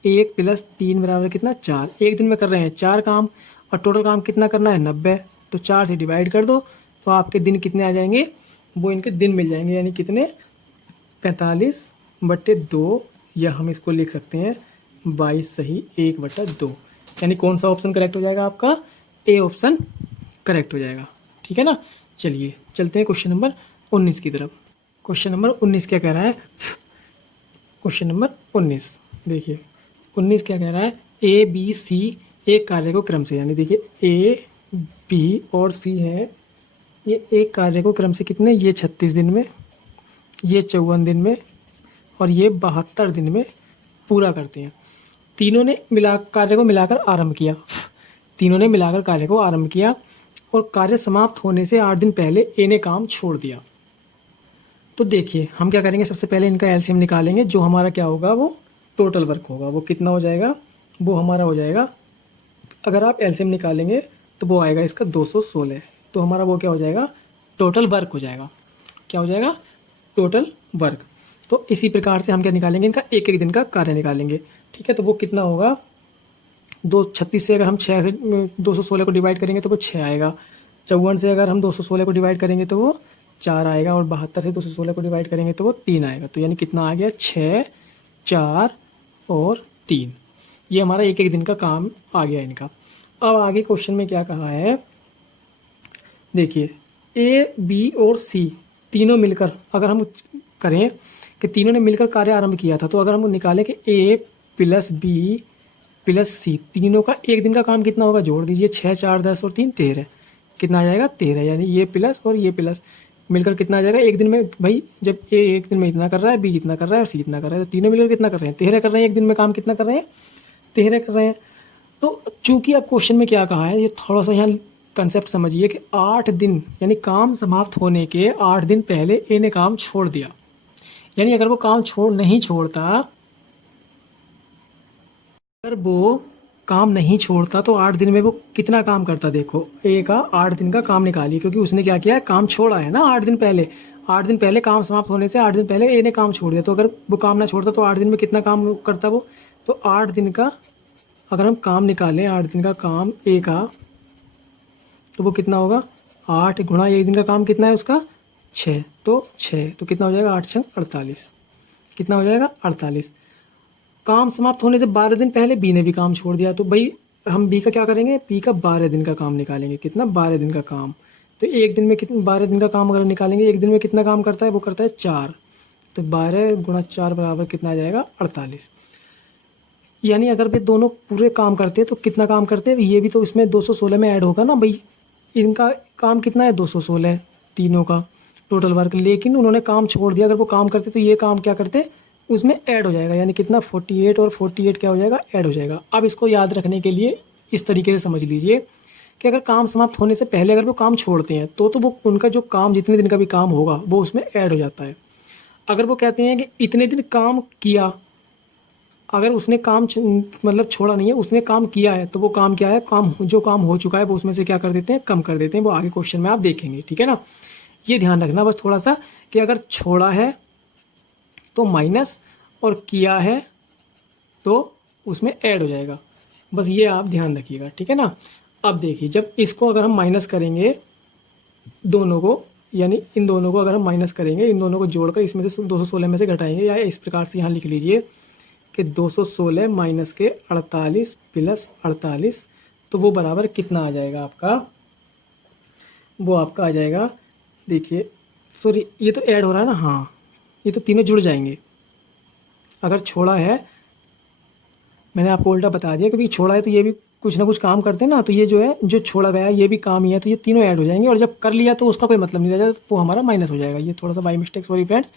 1 + 3 बराबर कितना 4। एक दिन में कर रहे हैं 4 काम और टोटल काम कितना करना है 90। तो 4 से डिवाइड कर दो तो आपके दिन कितने आ जाएंगे, वो इनके दिन मिल जाएंगे। यानी कितने 45/2, या हम इसको लिख सकते हैं 22 सही 1/2। यानी कौन सा ऑप्शन करेक्ट हो जाएगा आपका, ए ऑप्शन करेक्ट हो जाएगा। ठीक है ना। चलिए चलते हैं क्वेश्चन नंबर 19 की तरफ। क्वेश्चन नंबर 19 क्या कह रहा है, क्वेश्चन नंबर 19 देखिए 19 क्या कह रहा है, ए बी सी एक कार्य को क्रम से, यानी देखिए ए बी और सी है, ये एक कार्य को क्रम से कितने, ये 36 दिन में, ये 54 दिन में और ये 72 दिन में पूरा करते हैं। तीनों ने कार्य को मिलाकर आरंभ किया, तीनों ने मिलाकर कार्य को आरंभ किया और कार्य समाप्त होने से 8 दिन पहले ए ने काम छोड़ दिया। तो देखिए हम क्या करेंगे, सबसे पहले इनका एलसीएम निकालेंगे। जो हमारा क्या होगा वो टोटल वर्क होगा, वो कितना हो जाएगा, वो हमारा हो जाएगा, अगर आप एलसीएम निकालेंगे तो वो आएगा इसका 216। तो हमारा वो क्या हो जाएगा, टोटल वर्क हो जाएगा। क्या हो जाएगा, टोटल वर्क। तो इसी प्रकार से हम क्या निकालेंगे, इनका एक एक दिन का कार्य निकालेंगे। ठीक है, तो वो कितना होगा, 36 से अगर हम 6 से 216 को डिवाइड करेंगे तो वो 6 आएगा। 54 से अगर हम 216 को डिवाइड करेंगे तो वो 4 आएगा और 72 से 216 को डिवाइड करेंगे तो वो 3 आएगा। तो यानी कितना आ गया, 6, 4 और 3। ये हमारा एक एक दिन का काम आ गया इनका। अब आगे क्वेश्चन में क्या कहा है, देखिए ए बी और सी तीनों मिलकर अगर हम करें कि तीनों ने मिलकर कार्य आरंभ किया था, तो अगर हम निकालें कि ए + बी + सी तीनों का एक दिन का काम कितना होगा, जोड़ दीजिए 6, 4, 10 और 3 13, कितना आ जाएगा 13। यानी ये प्लस और ये प्लस मिलकर कितना आ जाएगा एक दिन में, भाई जब ए एक दिन में इतना कर रहा है, बी इतना कर रहा है और सी इतना कर रहा है, तो तीनों मिलकर कितना कर रहे हैं, 13 कर रहे हैं। एक दिन में काम कितना कर रहे हैं, 13 कर रहे हैं। तो चूंकि अब क्वेश्चन में क्या कहा है, ये थोड़ा सा यहाँ कंसेप्ट समझिए कि 8 दिन यानी काम समाप्त होने के 8 दिन पहले ए ने काम छोड़ दिया। यानी अगर वो काम नहीं छोड़ता तो 8 दिन में वो कितना काम करता, देखो ए का 8 दिन का काम निकालिए, क्योंकि उसने क्या किया है, काम छोड़ा है ना 8 दिन पहले। 8 दिन पहले काम समाप्त होने से 8 दिन पहले ए ने काम छोड़ दिया। तो अगर वो काम ना छोड़ता तो 8 दिन में कितना काम करता वो, तो 8 दिन का अगर हम काम निकालें, 8 दिन का काम ए का, तो वो कितना होगा, 8 गुणा एक दिन का काम कितना है उसका 6, तो 6 तो कितना हो जाएगा 8 6 48, कितना हो जाएगा 48। काम समाप्त होने से 12 दिन पहले बी ने भी काम छोड़ दिया, तो भाई हम बी का क्या करेंगे, बी का 12 दिन का काम निकालेंगे। कितना, 12 दिन का काम। तो एक दिन में कितना, 12 दिन का काम अगर निकालेंगे, एक दिन में कितना काम करता है, वो करता है 4। तो 12 गुणा 4 बराबर कितना आ जाएगा 48। यानी अगर वे दोनों पूरे काम करते हैं तो कितना काम करते हैं, ये भी तो इसमें 216 में ऐड होगा ना भाई। इनका काम कितना है 216 तीनों का टोटल वर्क, लेकिन उन्होंने काम छोड़ दिया। अगर वो काम करते तो ये काम क्या करते, उसमें ऐड हो जाएगा। यानी कितना 48 और 48 क्या हो जाएगा, ऐड हो जाएगा। अब इसको याद रखने के लिए इस तरीके से समझ लीजिए कि अगर काम समाप्त होने से पहले अगर वो काम छोड़ते हैं तो वो उनका जो काम जितने दिन का भी काम होगा वो उसमें ऐड हो जाता है। अगर वो कहते हैं कि इतने दिन काम किया, अगर उसने काम मतलब छोड़ा नहीं है, उसने काम किया है, तो वो काम क्या है, जो काम हो चुका है वो उसमें से क्या कर देते हैं, कम कर देते हैं। वो आगे क्वेश्चन में आप देखेंगे। ठीक है ना, ये ध्यान रखना बस थोड़ा सा कि अगर छोड़ा है तो माइनस और किया है तो उसमें ऐड हो जाएगा। बस ये आप ध्यान रखिएगा। ठीक है ना। अब देखिए जब इसको अगर हम माइनस करेंगे दोनों को, यानी इन दोनों को अगर हम माइनस करेंगे, इन दोनों को जोड़कर इसमें से 216 में से घटाएंगे, या इस प्रकार से यहाँ लिख लीजिए कि 216 माइनस के 48 प्लस 48, तो वो बराबर कितना आ जाएगा आपका, वो आपका आ जाएगा, देखिए सॉरी ये तो ऐड हो रहा है ना, हाँ ये तो तीनों जुड़ जाएंगे। अगर छोड़ा है, मैंने आपको उल्टा बता दिया, क्योंकि छोड़ा है तो ये भी कुछ ना कुछ काम करते हैं ना, तो ये जो है जो छोड़ा गया है ये भी काम ही है, तो ये तीनों ऐड हो जाएंगे। और जब कर लिया तो उसका कोई मतलब नहीं रह जाता, वो हमारा माइनस हो जाएगा। ये थोड़ा सा बाई मिस्टेक, सॉरी फ्रेंड्स।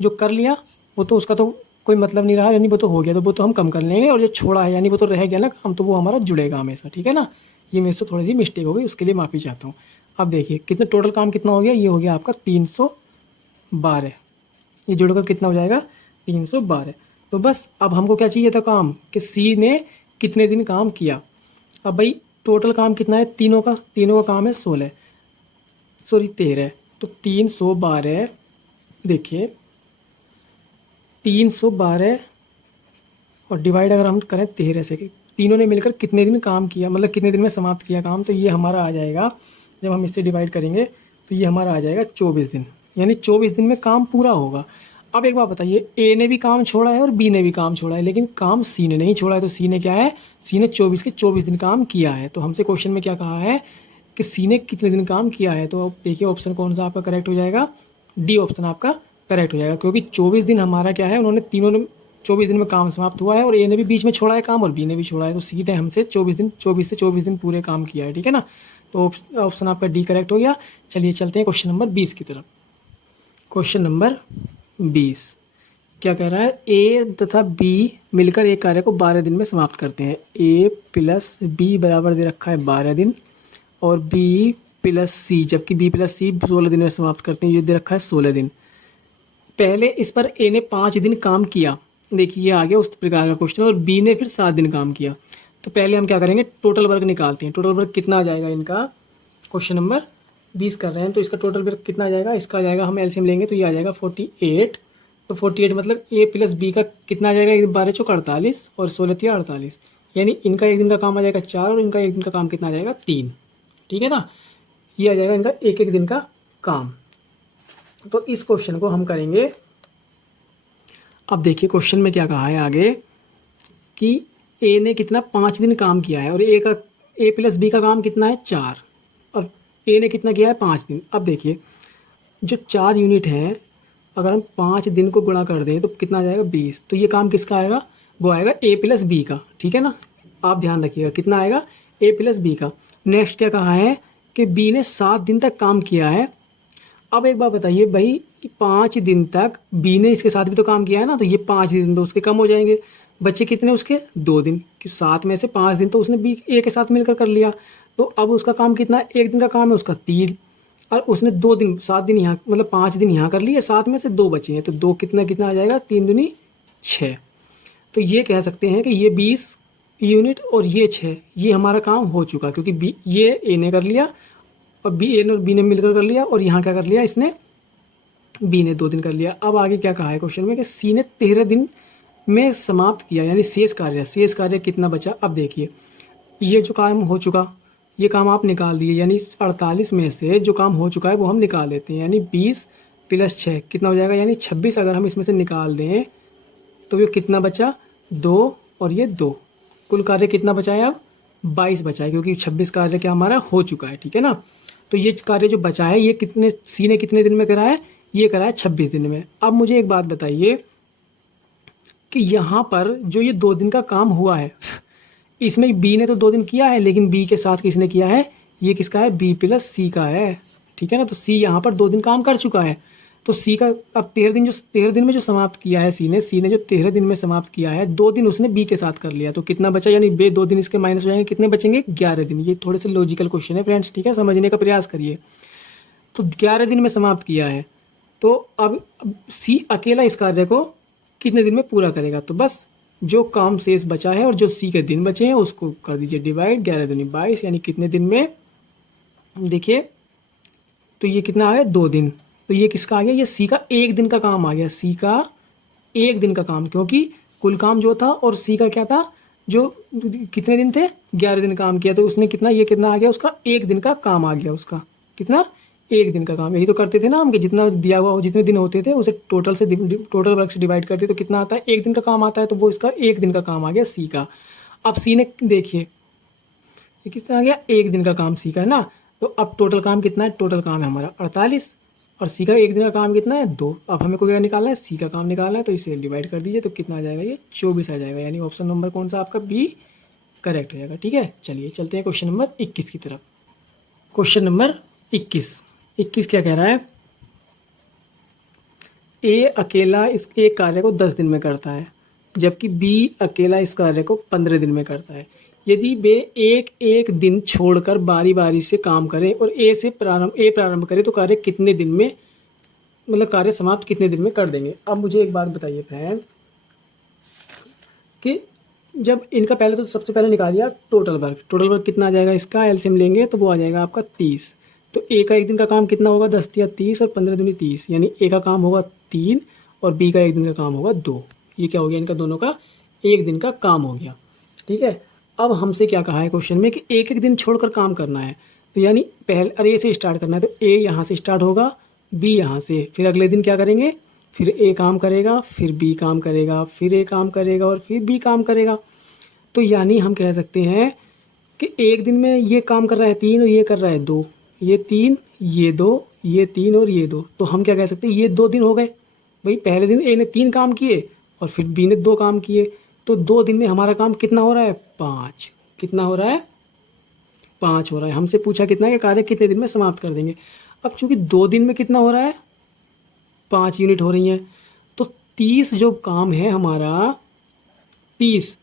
जो कर लिया वो तो उसका तो कोई मतलब नहीं रहा, यानी वो तो हो गया, तो वो तो हम कम कर लेंगे। और जो छोड़ा है यानी वो तो रह गया ना काम, तो वो हमारा जुड़ेगा हमेशा। ठीक है ना, ये मेरे से थोड़ी सी मिस्टेक हो गई, उसके लिए माफ़ी चाहता हूँ। अब देखिए कितना टोटल काम कितना हो गया, ये हो गया आपका 312, ये जुड़कर कितना हो जाएगा 312। तो बस अब हमको क्या चाहिए था काम, कि सी ने कितने दिन काम किया। अब भाई टोटल काम कितना है, तीनों का काम है 16, सॉरी 13, तो 312, देखिए 312 और डिवाइड अगर हम करें 13 से कि तीनों ने मिलकर कितने दिन काम किया, मतलब कितने दिन में समाप्त किया काम, तो ये हमारा आ जाएगा, जब हम इससे डिवाइड करेंगे तो ये हमारा आ जाएगा 24 दिन, यानी 24 दिन में काम पूरा होगा। अब एक बात बताइए, ए ने भी काम छोड़ा है और बी ने भी काम छोड़ा है, लेकिन काम सी ने नहीं छोड़ा है। तो सी ने क्या है, सी ने 24 के 24 दिन काम किया है। तो हमसे क्वेश्चन में क्या कहा है कि सी ने कितने दिन काम किया है। तो अब देखिए ऑप्शन कौन सा आपका करेक्ट हो जाएगा, डी ऑप्शन आपका करेक्ट हो जाएगा, क्योंकि 24 दिन हमारा क्या है, उन्होंने तीनों ने 24 दिन में काम समाप्त हुआ है, और ए ने भी बीच में छोड़ा है काम और बी ने भी छोड़ा है। तो सी ने हमसे 24 से 24 दिन पूरे काम किया है, ठीक है ना। तो ऑप्शन आपका डी करेक्ट हो गया। चलिए चलते हैं क्वेश्चन नंबर 20 की तरफ। क्वेश्चन नंबर 20 क्या कह रहा है, ए तथा बी मिलकर एक कार्य को 12 दिन में समाप्त करते हैं। ए प्लस बी बराबर दे रखा है 12 दिन, और बी प्लस सी, जबकि बी प्लस सी 16 दिन में समाप्त करते हैं, ये दे रखा है 16 दिन। पहले इस पर ए ने 5 दिन काम किया, देखिए ये आ गया उस प्रकार का क्वेश्चन, और बी ने फिर 7 दिन काम किया। तो पहले हम क्या करेंगे, टोटल वर्क निकालते हैं। टोटल वर्क कितना आ जाएगा इनका, क्वेश्चन नंबर 20 कर रहे हैं तो इसका टोटल वर्क कितना आ जाएगा, इसका आ जाएगा, हम एलसीएम लेंगे तो ये आ जाएगा 48। तो 48 मतलब ए प्लस बी का कितना आ जाएगा, 12 चौक 48 और 16 तिया 48, यानी इनका एक दिन का काम आ जाएगा 4 और इनका एक दिन का काम कितना आ जाएगा 3, ठीक है ना। ये आ जाएगा इनका एक एक दिन का काम। तो इस क्वेश्चन को हम करेंगे। अब देखिए क्वेश्चन में क्या कहा है आगे कि ए ने कितना 5 दिन काम किया है, और ए प्लस बी का काम कितना है 4, और ए ने कितना किया है 5 दिन। अब देखिए जो 4 यूनिट है, अगर हम 5 दिन को गुणा कर दें तो कितना आ जाएगा 20। तो ये काम किसका आएगा, वो आएगा ए प्लस बी का, ठीक है ना। आप ध्यान रखिएगा कितना आएगा, ए प्लस बी का। नेक्स्ट क्या कहा है कि बी ने 7 दिन तक काम किया है। अब एक बात बताइए भाई, 5 दिन तक बी ने इसके साथ भी तो काम किया है ना, तो ये 5 दिन तो उसके कम हो जाएंगे, बच्चे कितने उसके 2 दिन, कि 7 में से 5 दिन तो उसने बी ए के साथ मिलकर कर लिया। तो अब उसका काम कितना है, एक दिन का काम है उसका 3, और उसने 2 दिन 7 दिन यहाँ मतलब 5 दिन यहाँ कर लिए, 7 में से 2 बचे हैं, तो 2 कितना कितना आ जाएगा, 3 दूनी 6। तो ये कह सकते हैं कि ये 20 यूनिट और ये 6, ये हमारा काम हो चुका, क्योंकि बी ये ए ने कर लिया और बी ए ने और बी ने मिलकर कर लिया, और यहाँ क्या कर लिया इसने, बी ने 2 दिन कर लिया। अब आगे क्या कहा है क्वेश्चन में कि सी ने 13 दिन में समाप्त किया, यानी शेष कार्य कितना बचा। अब देखिए ये जो काम हो चुका, ये काम आप निकाल दिए, यानी 48 में से जो काम हो चुका है वो हम निकाल देते हैं, यानी 20 प्लस 6 कितना हो जाएगा, यानी 26 अगर हम इसमें से निकाल दें तो ये कितना बचा 2 और ये 2, कुल कार्य कितना बचा है अब 22 बचा है, क्योंकि 26 कार्य क्या हमारा हो चुका है, ठीक है ना। तो ये कार्य जो बचा है ये कितने, सी ने कितने दिन में करा है, ये करा है 26 दिन में। अब मुझे एक बात बताइए कि यहाँ पर जो ये 2 दिन का काम हुआ है, इसमें बी ने तो 2 दिन किया है, लेकिन बी के साथ किसने किया है, ये किसका है, बी प्लस सी का है, ठीक है ना। तो सी यहाँ पर 2 दिन काम कर चुका है, तो सी का अब 13 दिन में जो समाप्त किया है सी ने जो 13 दिन में समाप्त किया है, 2 दिन उसने बी के साथ कर लिया, तो कितना बचा, यानी बे 2 दिन इसके माइनस हो जाएंगे, कितने बचेंगे 11 दिन। ये थोड़े से लॉजिकल क्वेश्चन है फ्रेंड्स, ठीक है, समझने का प्रयास करिए। तो 11 दिन में समाप्त किया है, तो अब सी अकेला इस कार्य को कितने दिन में पूरा करेगा, तो बस जो काम शेष बचा है और जो सी के दिन बचे हैं उसको कर दीजिए डिवाइड, 11 दूनी 22, यानी कितने दिन में, देखिए तो ये कितना आ गया 2 दिन। तो ये किसका आ गया, ये सी का 1 दिन का काम आ गया, सी का 1 दिन का काम, क्योंकि कुल काम जो था और सी का क्या था, जो कितने दिन थे 11 दिन काम किया, तो उसने कितना, ये कितना आ गया उसका 1 दिन का काम आ गया, उसका कितना 1 दिन का काम। यही तो करते थे ना हम कि जितना दिया हुआ जितने दिन होते थे उसे टोटल वर्क से डिवाइड करते, तो कितना आता है 1 दिन का काम आता है, तो वो इसका 1 दिन का काम आ गया सी का। अब सी ने देखिए ये कितना आ गया 1 दिन का काम सी का है ना, तो अब टोटल काम कितना है, टोटल काम है हमारा 48, और सी का 1 दिन का काम कितना है 2। अब हमें को क्या निकालना है, सी का काम निकालना है, तो इसे डिवाइड कर दीजिए, तो कितना आ जाएगा, ये 24 आ जाएगा, यानी ऑप्शन नंबर कौन सा आपका बी करेक्ट हो जाएगा, ठीक है। चलिए चलते हैं क्वेश्चन नंबर 21 की तरफ। क्वेश्चन नंबर 21 क्या कह रहा है, ए अकेला इस एक कार्य को 10 दिन में करता है, जबकि बी अकेला इस कार्य को 15 दिन में करता है। यदि वे एक एक दिन छोड़कर बारी बारी से काम करें और ए प्रारंभ करे तो कार्य कितने दिन में, मतलब कार्य समाप्त कितने दिन में कर देंगे। अब मुझे एक बात बताइए फ्रेंड कि जब इनका पहले तो सबसे पहले निकालिए टोटल वर्क कितना आ जाएगा, इसका एलसीएम लेंगे तो वो आ जाएगा आपका 30। तो ए का 1 दिन का काम कितना होगा, 10 या 30 और 15 दूनी 30, यानी ए का काम होगा 3 और बी का 1 दिन का काम होगा 2। ये क्या हो गया इनका दोनों का एक दिन का काम हो गया। ठीक है, अब हमसे क्या कहा है क्वेश्चन में कि एक एक दिन छोड़कर काम करना है। तो यानी पहले अरे से स्टार्ट करना है, तो ए यहाँ से स्टार्ट होगा, बी यहाँ से, फिर अगले दिन क्या करेंगे, फिर ए काम करेगा, फिर बी काम करेगा, फिर ए काम करेगा और फिर बी काम करेगा। तो यानी हम कह सकते हैं कि एक दिन में ये काम कर रहा है 3 और ये कर रहा है 2, ये 3 ये 2 ये 3 और ये 2, तो हम क्या कह सकते हैं, ये 2 दिन हो गए। भाई पहले दिन ए ने 3 काम किए और फिर बी ने 2 काम किए, तो 2 दिन में हमारा काम कितना हो रहा है, 5। कितना हो रहा है, 5 हो रहा है। हमसे पूछा कितना है, कार्य कितने दिन में समाप्त कर देंगे। अब चूंकि 2 दिन में कितना हो रहा है, 5 यूनिट हो रही हैं, तो 30 जो काम है हमारा 30।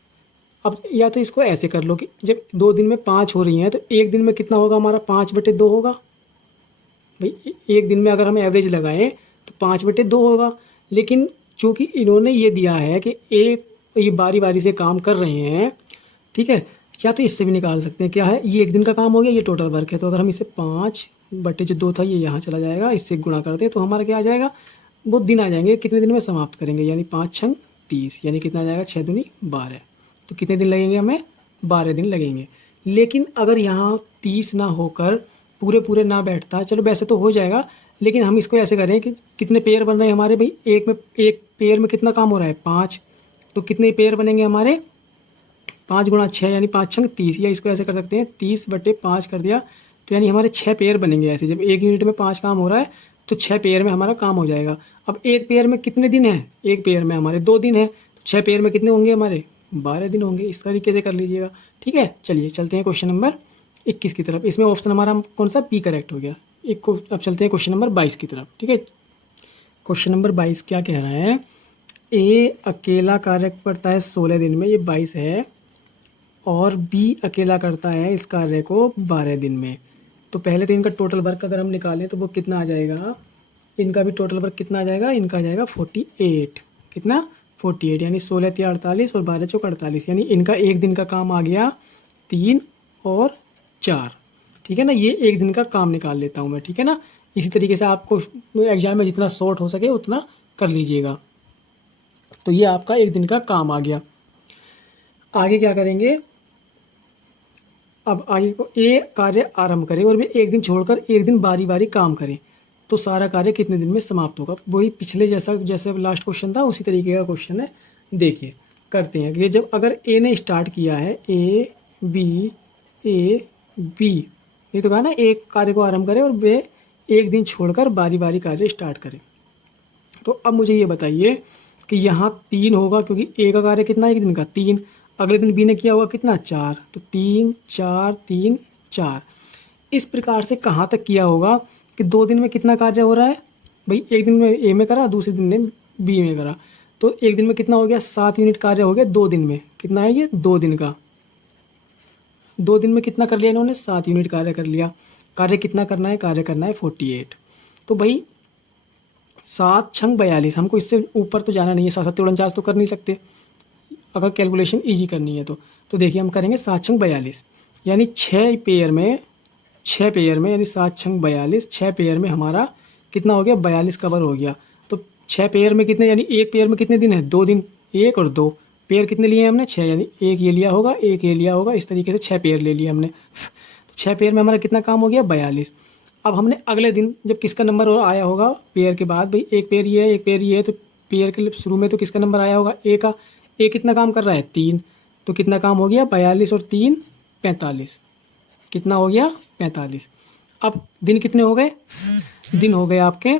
अब या तो इसको ऐसे कर लो कि जब 2 दिन में 5 हो रही हैं तो एक दिन में कितना होगा हमारा, 5/2 होगा। भाई एक दिन में अगर हम एवरेज लगाएं तो 5/2 होगा। लेकिन चूंकि इन्होंने ये दिया है कि एक ये बारी बारी से काम कर रहे हैं, ठीक है, या तो इससे भी निकाल सकते हैं, क्या है, ये एक दिन का काम हो गया, ये टोटल वर्क है, तो अगर हम इसे 5/2 था ये यहाँ चला जाएगा, इससे गुणा करते तो हमारा क्या आ जाएगा, वो दिन आ जाएंगे कितने दिन में समाप्त करेंगे, यानी 5 छंग 30, यानी कितना आ जाएगा, 6 दूनी 12। तो कितने दिन लगेंगे हमें, 12 दिन लगेंगे। लेकिन अगर यहाँ 30 ना होकर पूरे पूरे ना बैठता, चलो वैसे तो हो जाएगा, लेकिन हम इसको ऐसे करें कि कितने पेयर बन रहे हैं हमारे, भाई एक पेयर में कितना काम हो रहा है, 5, तो कितने पेयर बनेंगे हमारे, 5 गुणा 6 यानी 5 छंग 30, या इसको ऐसे कर सकते हैं 30/5 कर दिया, तो यानी हमारे 6 पेयर बनेंगे। ऐसे जब एक यूनिट में 5 काम हो रहा है तो 6 पेयर में हमारा काम हो जाएगा। अब एक पेयर में कितने दिन है, एक पेयर में हमारे 2 दिन है, 6 पेयर में कितने होंगे हमारे, 12 दिन होंगे। इस तरीके से कर लीजिएगा। ठीक है, चलिए चलते हैं क्वेश्चन नंबर 21 की तरफ। इसमें ऑप्शन हमारा कौन सा, बी करेक्ट हो गया। अब चलते हैं क्वेश्चन नंबर 22 की तरफ। ठीक है, क्वेश्चन नंबर 22 क्या कह रहा है, ए अकेला कार्य करता है 16 दिन में, ये 22 है, और बी अकेला करता है इस कार्य को 12 दिन में। तो पहले तो इनका टोटल वर्क अगर हम निकालें तो वो कितना आ जाएगा, इनका भी टोटल वर्क कितना आ जाएगा, इनका आ जाएगा 48। कितना, 48, यानी 16 × 48 और 12 × 48, यानी इनका एक दिन का काम आ गया 3 और 4। ठीक है ना, ये एक दिन का काम निकाल लेता हूँ मैं। ठीक है ना, इसी तरीके से आपको एग्जाम में जितना शॉर्ट हो सके उतना कर लीजिएगा। तो ये आपका एक दिन का काम आ गया। आगे क्या करेंगे, अब आगे को ए कार्य आरंभ करें और वे एक दिन छोड़कर एक दिन बारी बारी काम करें, तो सारा कार्य कितने दिन में समाप्त होगा। वही पिछले जैसे लास्ट क्वेश्चन था उसी तरीके का क्वेश्चन है। देखिए करते हैं कि जब अगर ए ने स्टार्ट किया है, ए बी, ये तो कहा ना एक कार्य को आरंभ करें और वे एक दिन छोड़कर बारी बारी कार्य स्टार्ट करें। तो अब मुझे ये बताइए कि यहाँ 3 होगा, क्योंकि ए का कार्य कितना है, एक दिन का 3, अगले दिन बी ने किया होगा कितना, 4, तो 3 4 3 4। इस प्रकार से कहाँ तक किया होगा कि 2 दिन में कितना कार्य हो रहा है, भाई एक दिन में ए में करा, दूसरे दिन में बी में करा, तो एक दिन में कितना हो गया, 7 यूनिट कार्य हो गया 2 दिन में। कितना है ये, 2 दिन का, 2 दिन में कितना कर लिया इन्होंने, 7 यूनिट कार्य कर लिया। कार्य कितना करना है, कार्य करना है 48। तो भाई 7 छंग 42, हमको इससे ऊपर तो जाना नहीं है, 7×7 तो कर नहीं सकते अगर कैलकुलेशन इजी करनी है तो देखिए हम करेंगे 7 छंग 42, यानी 6 पेयर में यानी 7 छंग 42, 6 पेयर में हमारा कितना हो गया, 42 कवर हो गया। तो 6 पेयर में कितने, यानी एक पेयर में कितने दिन है, 2 दिन, 1 और 2 पेयर कितने लिए हमने, 6, यानी एक ये लिया होगा, एक ये लिया होगा, इस तरीके से 6 पेयर ले लिए हमने। 6 पेयर में हमारा कितना काम हो गया, 42। अब हमने अगले दिन जब किसका नंबर आया होगा पेयर के बाद, भाई एक पेयर ये है, एक पेयर ये है, तो पेयर के शुरू में तो किसका नंबर आया होगा, ए का। ए कितना काम कर रहा है, 3, तो कितना काम हो गया, 42 और 3 45, कितना हो गया, 45। अब दिन कितने हो गए, दिन हो गए आपके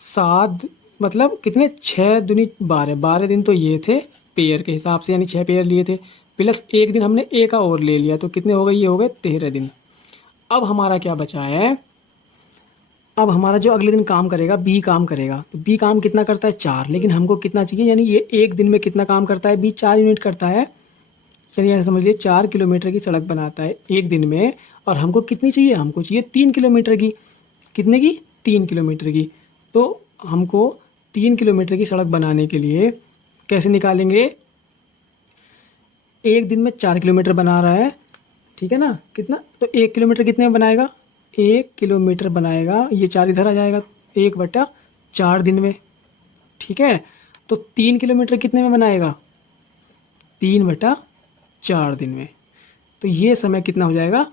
7, मतलब कितने, 6 दूनी 12, 12 दिन तो ये थे पेयर के हिसाब से, यानी 6 पेयर लिए थे, प्लस एक दिन हमने ए का और ले लिया, तो कितने हो गए, ये हो गए 13 दिन। अब हमारा क्या बचा है, अब हमारा जो अगले दिन काम करेगा, बी काम करेगा, तो बी काम कितना करता है, 4, लेकिन हमको कितना चाहिए, यानी ये एक दिन में कितना काम करता है, बी 4 यूनिट करता है, यानी ऐसा समझ लीजिए 4 किलोमीटर की सड़क बनाता है एक दिन में, और हमको कितनी चाहिए, हमको चाहिए 3 किलोमीटर की। कितने की, 3 किलोमीटर की। तो हमको 3 किलोमीटर की सड़क बनाने के लिए कैसे निकालेंगे, एक दिन में 4 किलोमीटर बना रहा है, ठीक है ना, कितना, तो 1 किलोमीटर कितने में बनाएगा, 1 किलोमीटर बनाएगा, ये 4 इधर आ जाएगा, 1/4 दिन में। ठीक है, तो 3 किलोमीटर कितने में बनाएगा, 3/4 दिन में। तो ये समय कितना हो जाएगा,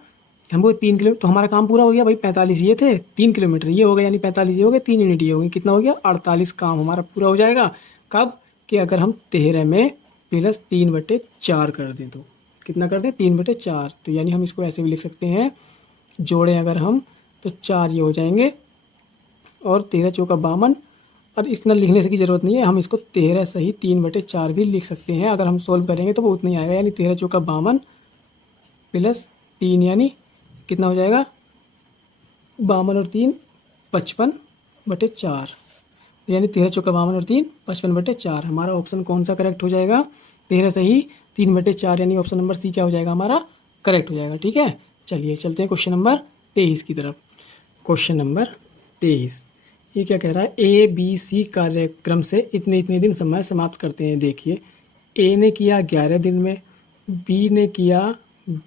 हमको 3 किलो, तो हमारा काम पूरा हो गया भाई। 45 ये थे, 3 किलोमीटर ये हो गया, यानी 45 ये हो गए, 3 यूनिट ये हो गई, कितना हो गया 48 काम हमारा पूरा हो जाएगा। कब कि अगर हम 13 में प्लस 3/4 कर दें तो कितना कर दें 3/4। तो यानी हम इसको ऐसे भी लिख सकते हैं, जोड़ें अगर हम तो 4 ये हो जाएंगे और 13 चौका 52। और इतना लिखने से की ज़रूरत नहीं है, हम इसको 13 सही 3/4 भी लिख सकते हैं। अगर हम सोल्व करेंगे तो वो उतना ही आएगा, यानी 13 चौका 52 प्लस 3 यानी कितना हो जाएगा 52 और 3 55/4, यानी 13 चौका 52 और 3 55/4। हमारा ऑप्शन कौन सा करेक्ट हो जाएगा, 13 सही 3/4, यानी ऑप्शन नंबर सी क्या हो जाएगा हमारा करेक्ट हो जाएगा। ठीक है, चलिए चलते हैं क्वेश्चन नंबर 23 की तरफ। क्वेश्चन नंबर 23 ये क्या कह रहा है, ए बी सी कार्यक्रम से इतने इतने दिन समय समाप्त करते हैं। देखिए, ए ने किया 11 दिन में, बी ने किया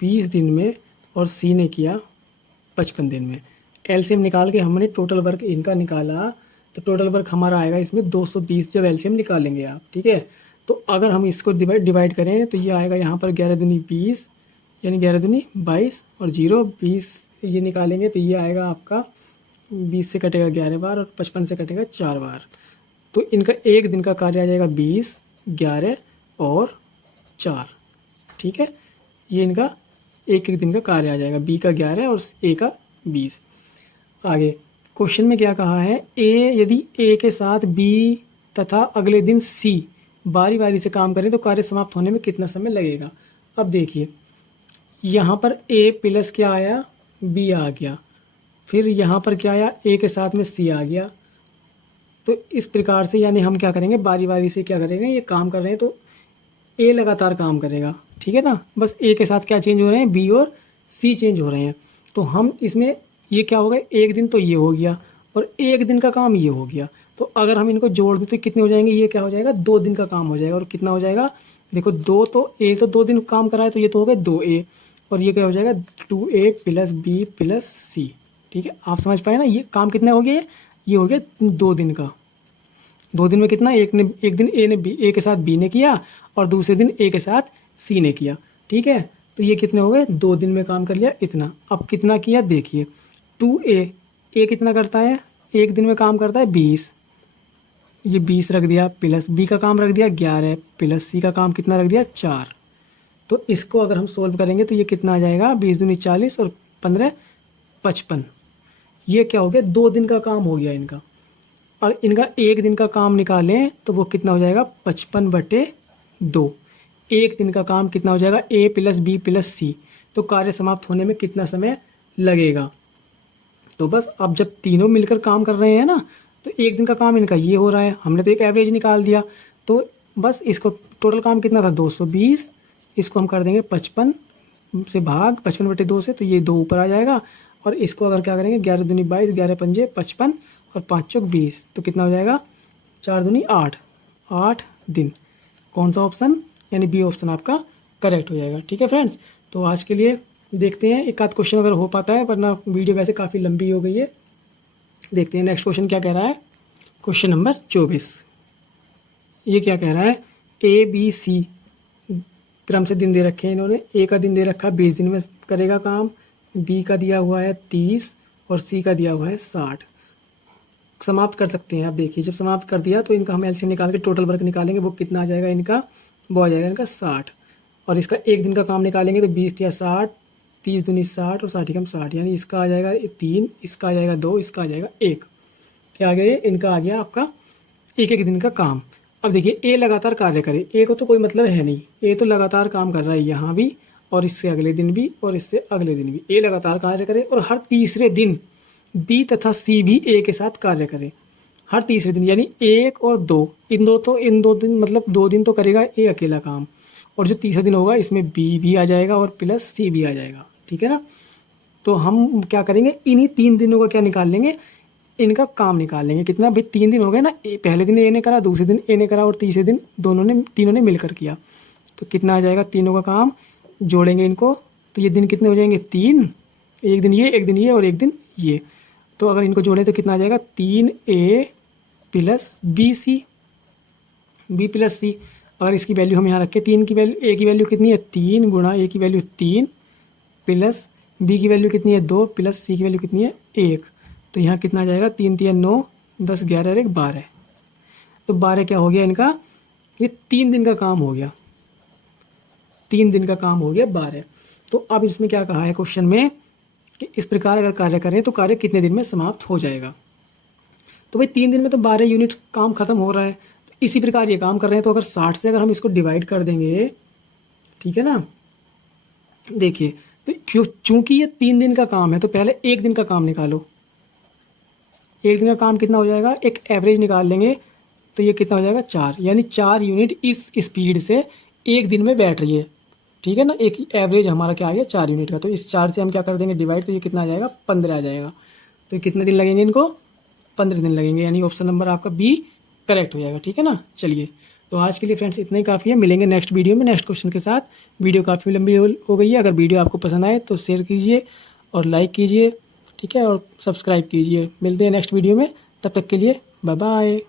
20 दिन में और सी ने किया 55 दिन में। एलसीएम निकाल के हमने टोटल वर्क इनका निकाला, तो टोटल वर्क हमारा आएगा इसमें 220 जब एलसीएम निकालेंगे आप। ठीक है, तो अगर हम इसको डिवाइड करें तो ये आएगा यहाँ पर 11 दूनी 20, यानी 11 दूनी 22 और 0 20 ये निकालेंगे तो ये आएगा आपका 20 से कटेगा 11 बार और 55 से कटेगा 4 बार। तो इनका एक दिन का कार्य आ जाएगा 20, 11 और 4। ठीक है, ये इनका एक एक दिन का कार्य आ जाएगा, बी का 11 और ए का 20। आगे क्वेश्चन में क्या कहा है, ए यदि ए के साथ बी तथा अगले दिन सी बारी बारी से काम करें तो कार्य समाप्त होने में कितना समय लगेगा। अब देखिए, यहाँ पर ए प्लस क्या आया, बी आ गया, फिर यहाँ पर क्या आया, ए के साथ में सी आ गया। तो इस प्रकार से यानी हम क्या करेंगे, बारी बारी से क्या करेंगे, ये काम कर रहे हैं तो ए लगातार काम करेगा। ठीक है ना, बस ए के साथ क्या चेंज हो रहे हैं, बी और सी चेंज हो रहे हैं। तो हम इसमें ये क्या हो गया, एक दिन तो ये हो गया और एक दिन का काम ये हो गया। तो अगर हम इनको जोड़ दें तो कितने हो जाएंगे, ये क्या हो जाएगा 2 दिन का काम हो जाएगा। और कितना हो जाएगा, देखो 2 तो ए तो 2 दिन काम कराए तो ये तो हो गए 2A, और ये क्या हो जाएगा 2A प्लस बी प्लस सी। ठीक है, आप समझ पाए ना, ये काम कितना हो गया, ये हो गया 2 दिन का। 2 दिन में कितना, एक दिन ए के साथ बी ने किया और दूसरे दिन ए के साथ सी ने किया। ठीक है, तो ये कितने हो गए, 2 दिन में काम कर लिया इतना। अब कितना किया देखिए, 2A ए कितना करता है, एक दिन में काम करता है 20, ये 20 रख दिया, प्लस बी का काम रख दिया 11 प्लस सी का काम कितना रख दिया 4। तो इसको अगर हम सोल्व करेंगे तो ये कितना आ जाएगा, 20 दूनी 40 और 15 55। ये क्या हो गया, 2 दिन का काम हो गया इनका। और इनका एक दिन का काम निकालें तो वो कितना हो जाएगा 55/2। एक दिन का काम कितना हो जाएगा, ए प्लस बी प्लस सी। तो कार्य समाप्त होने में कितना समय लगेगा। तो बस अब जब तीनों मिलकर काम कर रहे हैं ना, तो एक दिन का काम इनका ये हो रहा है, हमने तो एक एवरेज निकाल दिया। तो बस इसको टोटल काम कितना था 220, इसको हम कर देंगे 55 से भाग 55/2 से, तो ये 2 ऊपर आ जाएगा। और इसको अगर क्या करेंगे, 11 दूनी 22, 11 पंजे 55 और 5 चौक 20, तो कितना हो जाएगा 4 दूनी 8, 8 दिन। कौन सा ऑप्शन, यानी बी ऑप्शन आपका करेक्ट हो जाएगा। ठीक है फ्रेंड्स, तो आज के लिए देखते हैं एक आध क्वेश्चन अगर हो पाता है, वरना वीडियो वैसे काफ़ी लंबी हो गई है। देखते हैं नेक्स्ट क्वेश्चन क्या कह रहा है। क्वेश्चन नंबर 24 ये क्या कह रहा है, ए बी सी क्रम से दिन दे रखे हैं इन्होंने। ए का दिन दे रखा है 20 दिन में करेगा काम, बी का दिया हुआ है 30 और सी का दिया हुआ है 60। समाप्त कर सकते हैं आप। देखिए, जब समाप्त कर दिया तो इनका हम एलसीएम निकाल के टोटल वर्क निकालेंगे, वो कितना आ जाएगा इनका, वो आ जाएगा इनका 60। और इसका एक दिन का काम निकालेंगे तो 20 या 60, 30 दूनी 60 और 60 कम 60, यानी इसका आ जाएगा 3, इसका आ जाएगा 2, इसका आ जाएगा 1। क्या आ गया, इनका आ गया आपका एक एक दिन का काम। अब देखिए, ए लगातार कार्य करे, ए को तो कोई मतलब है नहीं, ए तो लगातार काम कर रहा है यहाँ भी और इससे अगले दिन भी और इससे अगले दिन भी। ए लगातार कार्य करे और हर तीसरे दिन बी तथा सी भी ए के साथ कार्य करे हर तीसरे दिन, यानी 1 और 2, इन दो दिन मतलब 2 दिन तो करेगा ए अकेला काम, और जो तीसरा दिन होगा इसमें बी भी आ जाएगा और प्लस सी भी आ जाएगा। ठीक है ना, तो हम क्या करेंगे, इन्हीं 3 दिनों का क्या निकाल लेंगे, इनका काम निकाल लेंगे। कितना भाई, 3 दिन हो गए ना, पहले दिन ए ने करा, दूसरे दिन ए ने करा और तीसरे दिन तीनों ने मिलकर किया। तो कितना आ जाएगा, तीनों का काम जोड़ेंगे इनको तो ये दिन कितने हो जाएंगे 3, एक दिन ये और एक दिन ये। तो अगर इनको जोड़ें तो कितना आ जाएगा 3A प्लस बी प्लस सी। अगर इसकी वैल्यू हम यहाँ रखें 3 की वैल्यू, ए की वैल्यू कितनी है 3 गुणा ए की वैल्यू 3 प्लस बी की वैल्यू कितनी है 2 प्लस सी की वैल्यू कितनी है 1, तो यहाँ कितना आ जाएगा 3 3 9 10 11 और 1 12। तो 12 क्या हो गया इनका, ये 3 दिन का काम हो गया, 3 दिन का काम हो गया 12। तो अब इसमें क्या कहा है क्वेश्चन में कि इस प्रकार अगर कार्य करें तो कार्य कितने दिन में समाप्त हो जाएगा। तो भाई 3 दिन में तो 12 यूनिट काम खत्म हो रहा है, तो इसी प्रकार ये काम कर रहे हैं। तो अगर 60 से अगर हम इसको डिवाइड कर देंगे, ठीक है ना, देखिए तो चूंकि ये 3 दिन का काम है तो पहले 1 दिन का काम निकालो। 1 दिन का काम कितना हो जाएगा, एक एवरेज निकाल लेंगे तो ये कितना हो जाएगा 4, यानी 4 यूनिट इस स्पीड से 1 दिन में बैठ रही है, ठीक है ना। एक एवरेज हमारा क्या आ गया 4 यूनिट का, तो इस 4 से हम क्या कर देंगे डिवाइड, तो ये कितना आ जाएगा 15 आ जाएगा। तो कितने दिन लगेंगे इनको, 15 दिन लगेंगे, यानी ऑप्शन नंबर आपका बी करेक्ट हो जाएगा, ठीक है ना। चलिए तो आज के लिए फ्रेंड्स इतना ही काफ़ी है, मिलेंगे नेक्स्ट वीडियो में नेक्स्ट क्वेश्चन के साथ। वीडियो काफ़ी लंबी हो गई है, अगर वीडियो आपको पसंद आए तो शेयर कीजिए और लाइक कीजिए, ठीक है, और सब्सक्राइब कीजिए। मिलते हैं नेक्स्ट वीडियो में, तब तक के लिए बाय बाय।